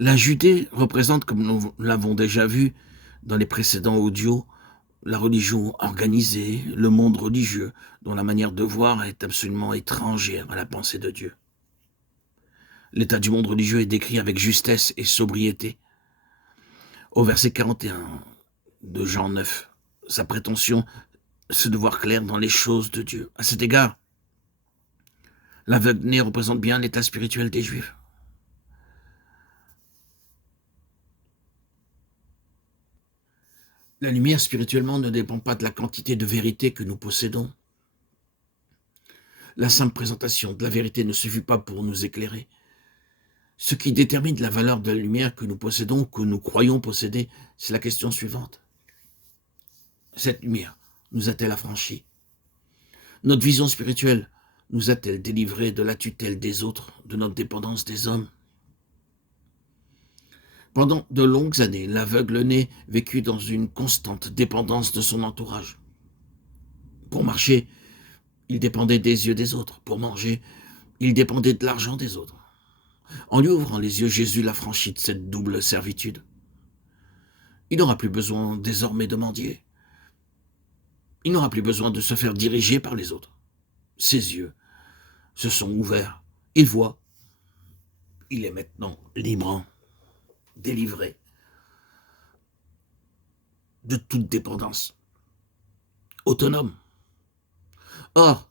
La Judée représente, comme nous l'avons déjà vu dans les précédents audios, la religion organisée, le monde religieux, dont la manière de voir est absolument étrangère à la pensée de Dieu. L'état du monde religieux est décrit avec justesse et sobriété. Au verset 41 de Jean 9, sa prétention, c'est de voir clair dans les choses de Dieu. À cet égard, l'aveugle-né représente bien l'état spirituel des Juifs. La lumière spirituellement ne dépend pas de la quantité de vérité que nous possédons. La simple présentation de la vérité ne suffit pas pour nous éclairer. Ce qui détermine la valeur de la lumière que nous possédons, que nous croyons posséder, c'est la question suivante. Cette lumière nous a-t-elle affranchis? Notre vision spirituelle nous a-t-elle délivrés de la tutelle des autres, de notre dépendance des hommes? Pendant de longues années, l'aveugle-né vécut dans une constante dépendance de son entourage. Pour marcher, il dépendait des yeux des autres. Pour manger, il dépendait de l'argent des autres. En lui ouvrant les yeux, Jésus l'affranchit de cette double servitude. Il n'aura plus besoin désormais de mendier. Il n'aura plus besoin de se faire diriger par les autres. Ses yeux se sont ouverts. Il voit. Il est maintenant libre, délivré de toute dépendance, autonome. Or,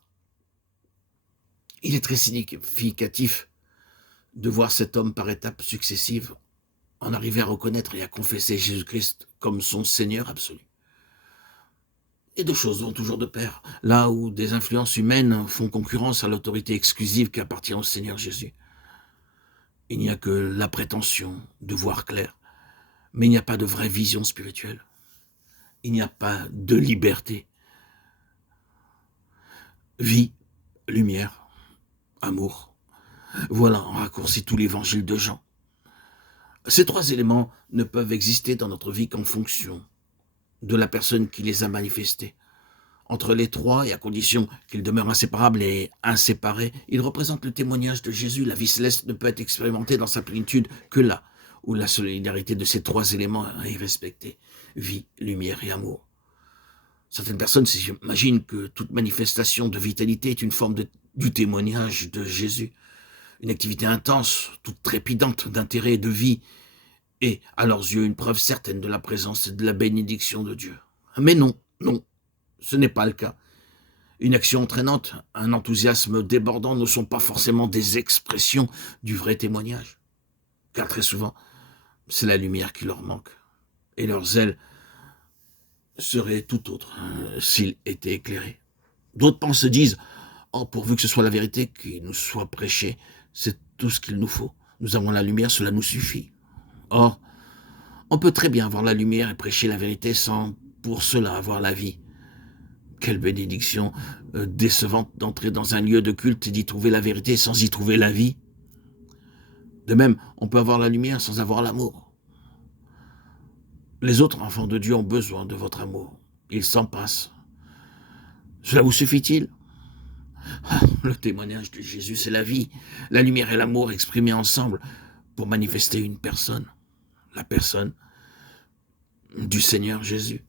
il est très significatif de voir cet homme par étapes successives en arriver à reconnaître et à confesser Jésus-Christ comme son Seigneur absolu. Et deux choses vont toujours de pair, là où des influences humaines font concurrence à l'autorité exclusive qui appartient au Seigneur Jésus. Il n'y a que la prétention de voir clair, mais il n'y a pas de vraie vision spirituelle. Il n'y a pas de liberté. Vie, lumière, amour. Voilà en raccourci tout l'évangile de Jean. Ces trois éléments ne peuvent exister dans notre vie qu'en fonction de la personne qui les a manifestés. Entre les trois, et à condition qu'ils demeurent inséparables et inséparés, ils représentent le témoignage de Jésus. La vie céleste ne peut être expérimentée dans sa plénitude que là où la solidarité de ces trois éléments est respectée. Vie, lumière et amour. Certaines personnes s'imaginent que toute manifestation de vitalité est une forme du témoignage de Jésus. Une activité intense, toute trépidante d'intérêt et de vie, est, à leurs yeux, une preuve certaine de la présence et de la bénédiction de Dieu. Mais non, non, ce n'est pas le cas. Une action entraînante, un enthousiasme débordant ne sont pas forcément des expressions du vrai témoignage. Car très souvent, c'est la lumière qui leur manque. Et leur zèle serait tout autre s'il était éclairé. D'autres se disent « Oh, pourvu que ce soit la vérité qui nous soit prêchée, c'est tout ce qu'il nous faut. Nous avons la lumière, cela nous suffit. » Or, on peut très bien avoir la lumière et prêcher la vérité sans pour cela avoir la vie. Quelle bénédiction décevante d'entrer dans un lieu de culte et d'y trouver la vérité sans y trouver la vie. De même, on peut avoir la lumière sans avoir l'amour. Les autres enfants de Dieu ont besoin de votre amour. Ils s'en passent. Cela vous suffit-il? Le témoignage de Jésus, c'est la vie. La lumière et l'amour exprimés ensemble pour manifester une personne. La personne du Seigneur Jésus.